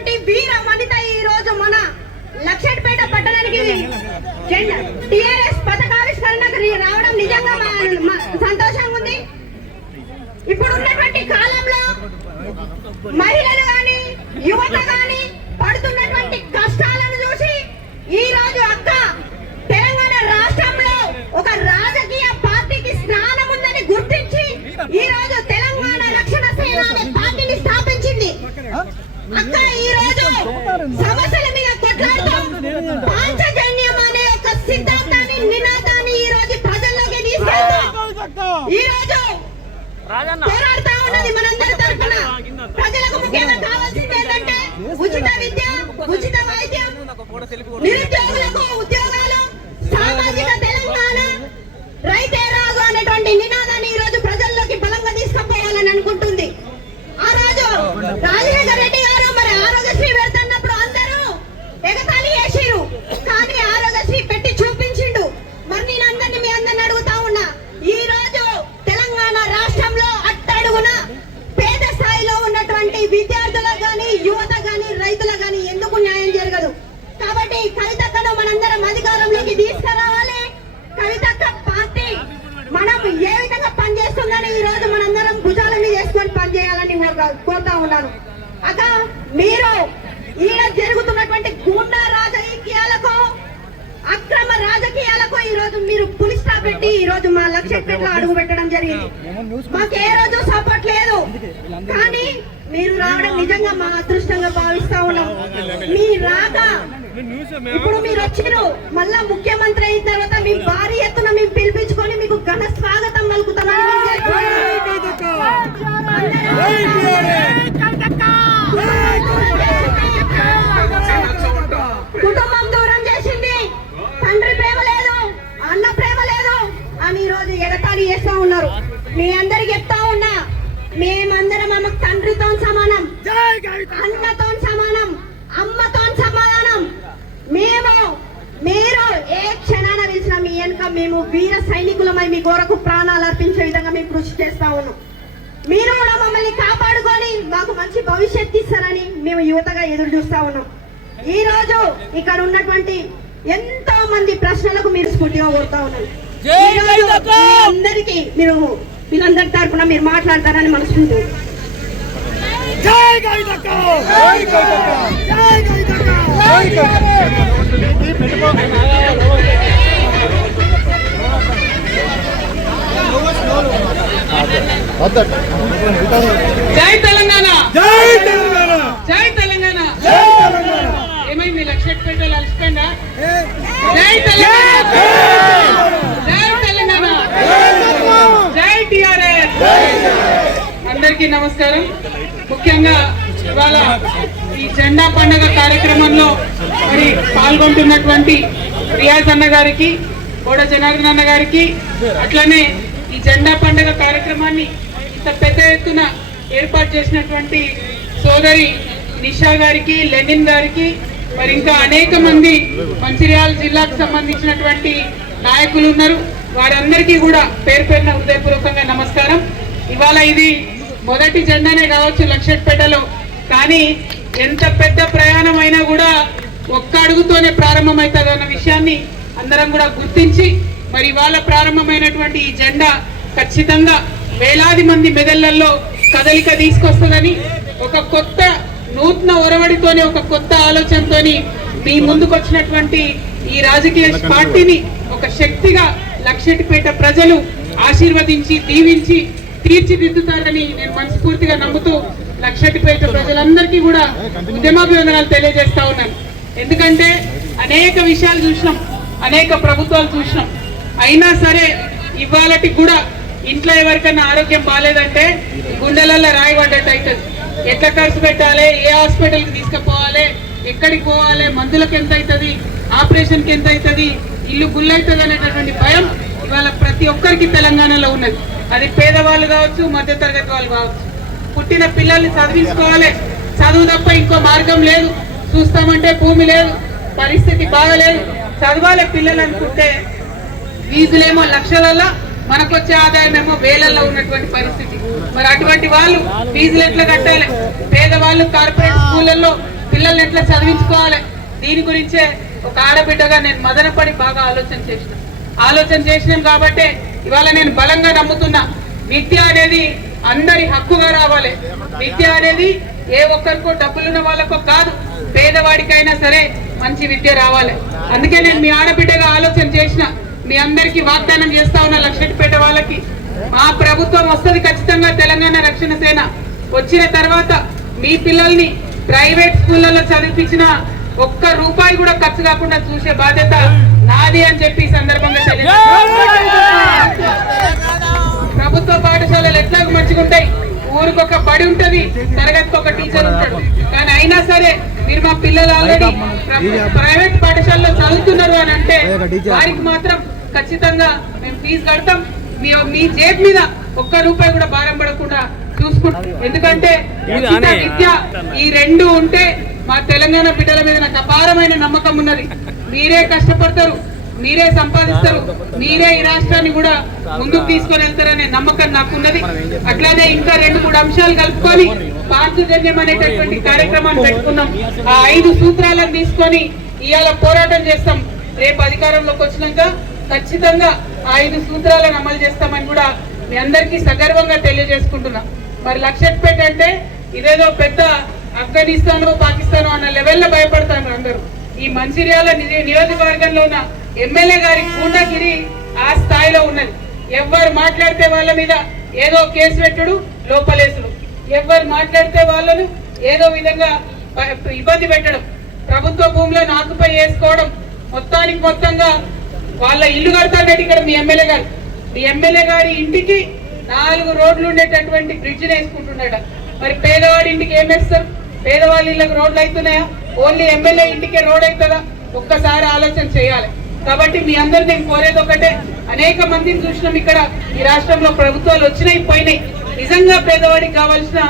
ఉన్నటువంటి వీర వనిత ఈ రోజు మన లక్షెట్పేట పట్టణానికి టిఆర్ఎస్ పథకావిష్కరణకు రావడం నిజంగా సంతోషంగా ఉంది. ఇప్పుడు ఉన్నటువంటి కాలంలో మహిళలు గాని యువత గాని పడుతున్నటువంటి కష్టాలను చూసి ఈ రోజు అక్క తెలంగాణ రాష్ట్రంలో ఒక రాజకీయ పార్టీకి స్నానం ఉందని గుర్తించి ఈ రోజు తెలంగాణ రక్షణ సేన అనే పార్టీని స్థాపించింది. అక్క ఈ రోజు సమస్యల మీద కొట్లాడుతూ పాంచజన్యం అనే ఒక సిద్ధాంతాన్ని నినాదాన్ని ఈ రోజు ప్రజల్లోకి తీసుకెళ్తూ ఈ రోజు పోరాడుతూ ఉన్నది. మనందరి తరఫున ప్రజలకు ముఖ్యంగా కావాల్సింది ఏంటంటే ఉచిత విద్య, ఉచిత వైద్యం, నిరుద్యోగులకు ఉద్యోగాలు, సామాజిక తెలంగాణ, రైతే రాజు అనేటువంటి నినాదాన్ని ఈ రోజు ప్రజల్లోకి బలంగా తీసుకుపోవాలని అనుకుంటుంది. ఆ రోజు రాజశేఖర రెడ్డి గారు మరి ఆరోగ్యశ్రీ పెడుతున్నప్పుడు అందరూ ఎగతాళి చేసిరు, కానీ ఆరోగ్యశ్రీ పెట్టి చూపించిండు. మరి నేను అందరినీ మీ అందరిని అడుగుతా ఉన్నా, ఈ రోజు తెలంగాణ రాష్ట్రంలో అట్టడుగున పేద స్థాయిలో ఉన్నటువంటి విద్యార్థులకు గాని యువత గాని రైతులకు గాని ఎందుకు న్యాయం జరగదు? కాబట్టి కవితక్కను మనందరం అధికారంలోకి తీసుకురావాలి. కవితక్క పార్టీ మనం ఏ విధంగా పనిచేస్తుందని ఈ రోజు మనందరం భుజాల మీద వేసుకొని పనిచేయాలని కోరుతా ఉన్నాను. అక్క మీరు ఈడ జరుగుతున్నటువంటి గూండా రాజకీయాలకు, అక్రమ రాజకీయాలకు ఈ రోజు మీరు పులి స్టాప్ పెట్టి ఈ రోజు మా లక్షెట్పేటలో అడుగు పెట్టడం జరిగింది. మాకు ఏ రోజు సపోర్ట్ లేదు, కానీ మీరు రావడం నిజంగా మా అదృష్టంగా భావిస్తా ఉన్నాం. మీ రాక ఇప్పుడు మీరు వచ్చినారు, మళ్ళా ముఖ్యమంత్రి అయిన తర్వాత మీ భారీ ఎత్తున మేము పిలిపించుకొని మీకు ఘన స్వాగతం పలుకుతామని కుటుంబం దూరం చేసింది, తండ్రి ప్రేమ లేదు, అన్న ప్రేమ లేదు అని ఈ రోజు ఎగతాళి చేస్తా ఉన్నారు. మీ అందరికి చెప్తా ఉన్నా, మేమందరం ఆమె తండ్రితో సమానం, అన్నతో సమానం, అమ్మతో సమానం. మీరు ఏ క్షణాన పిలిచినా మీ వెనుక మేము వీర సైనికులమై మీ కొరకు ప్రాణాలు అర్పించే విధంగా మేము కృషి చేస్తా ఉన్నాం. మీరు కూడా మమ్మల్ని కాపాడుకొని మాకు మంచి భవిష్యత్తు ఇస్తారని మేము యువతగా ఎదురు చూస్తా ఉన్నాం. ఈ రోజు ఇక్కడ ఉన్నటువంటి ఎంతో మంది ప్రశ్నలకు మీరు స్ఫూర్తిగా కోరుతా ఉన్నారు. అందరికి మీరు వీళ్ళందరి తరఫున మీరు మాట్లాడతారని మనస్ఫూర్తి. జై తెలంగాణ, జై తెలంగాణ, జై తెలంగాణ. ఏమైంది లక్షెట్పేటలో అలసిపోయిందా? జై తెలంగాణ, జై తెలంగాణ, జై టిఆర్ఎస్. అందరికీ నమస్కారం. ముఖ్యంగా ఇవాళ ఈ జెండా పండుగ కార్యక్రమంలో మరి పాల్గొంటున్నటువంటి రియాజ్ అన్న గారికి, కోడ జనార్దన్ అన్న గారికి, అట్లనే ఈ జెండా పండుగ కార్యక్రమాన్ని ఇంత పెద్ద ఎత్తున ఏర్పాటు చేసినటువంటి సోదరి నిషా గారికి, లెనిన్ గారికి, మరి ఇంకా అనేక మంది మంచిర్యాల జిల్లాకు సంబంధించినటువంటి నాయకులు ఉన్నారు. వారందరికీ కూడా పేరు పేరున హృదయపూర్వకంగా నమస్కారం. ఇవాళ ఇది మొదటి జెండానే కావచ్చు లక్షెట్పేటలో, కానీ ఎంత పెద్ద ప్రయాణం అయినా కూడా ఒక్క అడుగుతోనే ప్రారంభమవుతుంది అన్న విషయాన్ని అందరం కూడా గుర్తించి మరి ఇవాళ ప్రారంభమైనటువంటి ఈ జెండా ఖచ్చితంగా వేలాది మంది మెదళ్లలో కదలిక తీసుకొస్తుందని, ఒక కొత్త నూతన ఒరవడితోని, ఒక కొత్త ఆలోచనతోని మీ ముందుకు వచ్చినటువంటి ఈ రాజకీయ పార్టీని ఒక శక్తిగా లక్షెట్పేట ప్రజలు ఆశీర్వదించి దీవించి తీర్చిదిద్దుతారని నేను మనస్ఫూర్తిగా నమ్ముతూ లక్షెట్పేట ప్రజలందరికీ కూడా ఉద్యమాభివందనాలు తెలియజేస్తా ఉన్నాను. ఎందుకంటే అనేక విషయాలు చూసినాం, అనేక ప్రభుత్వాలు చూసినాం, అయినా సరే ఇవాళకి కూడా ఇంట్లో ఎవరికైనా ఆరోగ్యం బాగాలేదంటే గుండెలలో రాయి పడ్డట్టు అవుతుంది. ఎట్లా ఖర్చు పెట్టాలి, ఏ హాస్పిటల్కి తీసుకుపోవాలి, ఎక్కడికి పోవాలి, మందులకు ఎంత అవుతుంది, ఆపరేషన్కి ఎంత అవుతుంది, ఇల్లు గుల్లవుతుంది అనేటటువంటి భయం ఇవాళ ప్రతి ఒక్కరికి తెలంగాణలో ఉన్నది. అది పేదవాళ్ళు కావచ్చు, మధ్యతరగతి వాళ్ళు కావచ్చు. పుట్టిన పిల్లల్ని చదివించుకోవాలి, చదువు తప్ప ఇంకో మార్గం లేదు. చూస్తామంటే భూమి లేదు, పరిస్థితి బాగలేదు, చదవాలి పిల్లలు అనుకుంటే ఫీజులేమో లక్షలలో, మనకొచ్చే ఆదాయం ఏమో వేలల్లో ఉన్నటువంటి పరిస్థితి. మరి అటువంటి వాళ్ళు ఫీజులు ఎట్లా కట్టాలి? పేదవాళ్ళు కార్పొరేట్ స్కూళ్ళల్లో పిల్లల్ని ఎట్లా చదివించుకోవాలి దీని గురించే ఒక ఆడబిడ్డగా నేను మదనపడి బాగా ఆలోచన చేసినాను కాబట్టి ఇవాళ నేను బలంగా నమ్ముతున్నా విద్య అనేది అందరి హక్కుగా రావాలి. విద్య అనేది ఏ ఒక్కరికో డబ్బులున్న వాళ్ళకో కాదు, పేదవాడికైనా సరే మంచి విద్య రావాలి. అందుకే నేను మీ ఆడబిడ్డగా ఆలోచన చేసిన మీ అందరికీ వాగ్దానం చేస్తా ఉన్నా. లక్షటిపేట వాళ్ళకి మా ప్రభుత్వం వస్తుంది ఖచ్చితంగా, తెలంగాణ రక్షణ సేన వచ్చిన తర్వాత మీ పిల్లల్ని ప్రైవేట్ స్కూళ్ళలో చదివించిన ఒక్క రూపాయి కూడా ఖర్చు కాకుండా చూసే బాధ్యత నాది అని చెప్పి ఈ సందర్భంగా ప్రభుత్వ పాఠశాలలు ఎట్లాగో మంచిగుంటాయి, ఊరికొక బడి ఉంటది, తరగతికి ఒక టీచర్ ఉంటాడు. కానీ అయినా సరే మీరు మా పిల్లలు ఆల్రెడీ ప్రైవేట్ పాఠశాలలో చదువుతున్నారు అని అంటే వారికి మాత్రం ఖచ్చితంగా మేము ఫీజు కడతాం. మీ జేబు మీద ఒక్క రూపాయి కూడా భారం పడకుండా చూసుకుంటాం. ఎందుకంటే విద్య ఈ రెండు ఉంటే మా తెలంగాణ బిడ్డల మీద నాకు అపారమైన నమ్మకం ఉన్నది. మీరే కష్టపడతారు, మీరే సంపాదిస్తారు, మీరే ఈ రాష్ట్రాన్ని కూడా ముందుకు తీసుకొని వెళ్తారనే నమ్మకం నాకున్నది. అట్లానే ఇంకా 2-3 అంశాలు కలుపుకొని పాంచజన్యం అనేటటువంటి కార్యక్రమాన్ని పెట్టుకున్నాం. ఆ 5 సూత్రాలను తీసుకొని ఇవాళ పోరాటం చేస్తాం. రేపు అధికారంలోకి వచ్చినాక ఖచ్చితంగా ఆ 5 సూత్రాలను అమలు చేస్తామని కూడా మీ అందరికీ సగర్వంగా తెలియజేసుకుంటున్నాం. మరి లక్షట్పేట అంటే ఇదేదో పెద్ద ఆఫ్ఘనిస్తానో పాకిస్తానో అన్న లెవెల్లో భయపడతారు అందరూ. ఈ మంచిర్యాల నియోజకవర్గంలో ఉన్న ఎమ్మెల్యే గారి గూండాగిరి ఆ స్థాయిలో ఉన్నది. ఎవరు మాట్లాడితే వాళ్ళ మీద ఏదో కేసు పెట్టుడు, లోపలేసుడు, ఎవరు మాట్లాడితే వాళ్ళను ఏదో విధంగా ఇబ్బంది పెట్టడం, ప్రభుత్వ భూములను ఆకుపై వేసుకోవడం, మొత్తంగా వాళ్ళ ఇల్లు కడతాడట. ఇక్కడ మీ ఎమ్మెల్యే గారి ఇంటికి 4 రోడ్లు ఉండేటటువంటి బ్రిడ్జ్ వేసుకుంటున్నాడ. మరి పేదవాడి ఇంటికి ఏం వేస్తారు? పేదవాళ్ళ ఇళ్ళకి రోడ్లు అవుతున్నాయా? ఓన్లీ ఎమ్మెల్యే ఇంటికే రోడ్ అవుతుందా? ఒక్కసారి ఆలోచన చేయాలి. కాబట్టి మీ అందరు నేను కోరేది ఒకటే, అనేక మందిని చూసినాం ఇక్కడ ఈ రాష్ట్రంలో ప్రభుత్వాలు వచ్చినాయి పోయినాయి. నిజంగా పేదవాడికి కావాల్సిన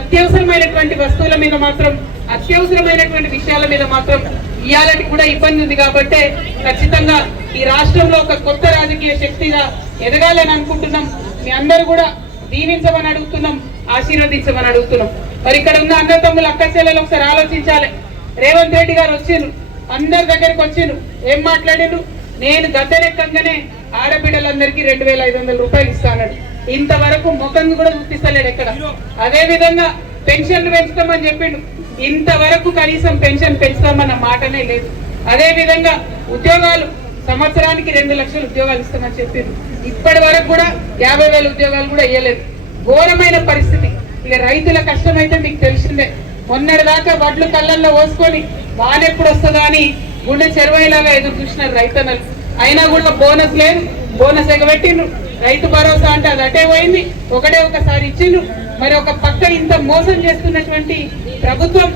అత్యవసరమైనటువంటి వస్తువుల మీద మాత్రం, అత్యవసరమైనటువంటి విషయాల మీద మాత్రం ఇయాలటి కూడా ఇబ్బంది ఉంది. కాబట్టి ఖచ్చితంగా ఈ రాష్ట్రంలో ఒక కొత్త రాజకీయ శక్తిగా ఎదగాలని అనుకుంటున్నాం. మీ అందరూ కూడా దీవించమని అడుగుతున్నాం, ఆశీర్వదించమని అడుగుతున్నాం. మరి ఇక్కడ ఉన్న అన్నతమ్ములు అక్క చెల్లెలు ఒకసారి ఆలోచించాలి. రేవంత్ రెడ్డి గారు వచ్చిండ్రు, అందరి దగ్గరికి వచ్చిండ్రు, ఏం మాట్లాడిండ్రు? నేను గద్దెనెక్కగానే ఆడబిడ్డలందరికీ 2500 రూపాయలు ఇస్తాను. ఇంతవరకు ముఖం కూడా చూపిస్తలేడు ఎక్కడ. అదే విధంగా పెన్షన్లు పెంచుతామని చెప్పిండు, ఇంతవరకు కనీసం పెన్షన్ పెంచుతామన్న మాటనే లేదు. అదే విధంగా ఉద్యోగాలు సంవత్సరానికి 2 లక్షల ఉద్యోగాలు ఇస్తామని చెప్పిండు, ఇప్పటి వరకు కూడా 50,000 ఉద్యోగాలు కూడా ఇవ్వలేదు. ఘోరమైన పరిస్థితి. ఇక రైతుల కష్టం అయితే మీకు తెలిసిందే. మొన్నటి దాకా వడ్లు కళ్ళల్లో పోసుకొని వానెప్పుడు వస్తుందా అని గుండె చెరువైలాగా ఎదురు చూసినారు రైతన్నలు. అయినా కూడా బోనస్ లేదు, బోనస్ ఎగబెట్టిండ్రు. రైతు భరోసా అంటే అది అటే పోయింది, ఒకసారి ఇచ్చిండ్రు. మరి ఒక పక్క ఇంత మోసం చేస్తున్నటువంటి ప్రభుత్వం,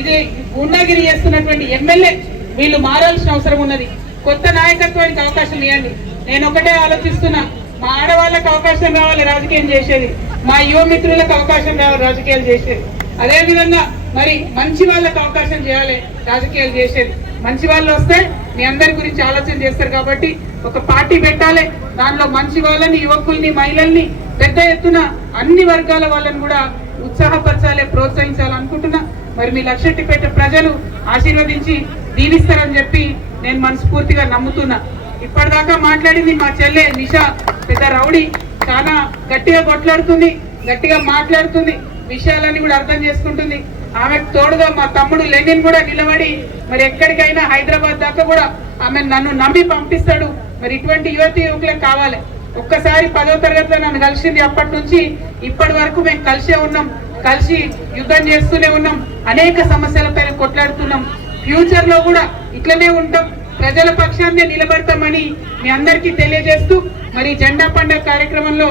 ఇది గుండాగిరి చేస్తున్నటువంటి ఎమ్మెల్యే, వీళ్ళు మారాల్సిన అవసరం ఉన్నది. కొత్త నాయకత్వానికి అవకాశం ఇవ్వండి. నేను ఒకటే ఆలోచిస్తున్నా, మా ఆడవాళ్ళకి అవకాశం రావాలి రాజకీయం చేసేది, మా యువ మిత్రులకు అవకాశం రావాలి రాజకీయాలు చేసేది. అదే విధంగా మరి మంచి వాళ్ళకి అవకాశం చేయాలి రాజకీయాలు చేసేది. మంచి వాళ్ళు వస్తే మీ అందరి గురించి ఆలోచన చేస్తారు. కాబట్టి ఒక పార్టీ పెట్టాలి, దానిలో మంచి వాళ్ళని, యువకుల్ని, మహిళల్ని, పెద్ద ఎత్తున అన్ని వర్గాల వాళ్ళని కూడా ఉత్సాహపరచాలి, ప్రోత్సహించాలి అనుకుంటున్నా. మరి మీ లక్షట్టిపేట ప్రజలు ఆశీర్వదించి దీవిస్తారని చెప్పి నేను మనస్ఫూర్తిగా నమ్ముతున్నా. ఇప్పటిదాకా మాట్లాడింది మా చెల్లె నిషా, పెద్ద రౌడీ, చాలా గట్టిగా కొట్లాడుతుంది, గట్టిగా మాట్లాడుతుంది, విషయాలన్నీ కూడా అర్థం చేసుకుంటుంది. ఆమెకు తోడుగా మా తమ్ముడు లెనిన్ కూడా నిలబడి మరి ఎక్కడికైనా హైదరాబాద్ దాకా కూడా ఆమె నన్ను నమ్మి పంపిస్తాడు. మరి ఇటువంటి యువకులకు కావాలి. ఒక్కసారి 10వ తరగతిలో నన్ను కలిసింది, అప్పటి నుంచి ఇప్పటి వరకు మేము కలిసే ఉన్నాం, కలిసి యుద్ధం చేస్తూనే ఉన్నాం, అనేక సమస్యలపై కొట్లాడుతున్నాం. ఫ్యూచర్ లో కూడా ఇట్లనే ఉంటాం, ప్రజల పక్షాన్నే నిలబడతామని మీ అందరికీ తెలియజేస్తూ, మరి జెండా పండుగ కార్యక్రమంలో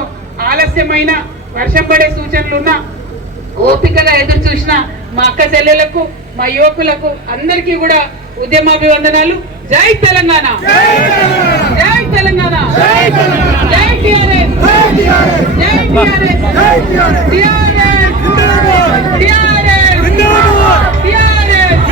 ఆలస్యమైన, వర్షం పడే సూచనలున్నా ఓపికగా ఎదురు చూసిన మా అక్క చెల్లెలకు, మా యువకులకు అందరికీ కూడా ఉద్యమాభివందనాలు. జై తెలంగాణ, జై తెలంగాణ, జై టిఆర్ఎస్, జై టిఆర్ఎస్, టిఆర్ఎస్, టిఆర్ఎస్, టిఆర్ఎస్.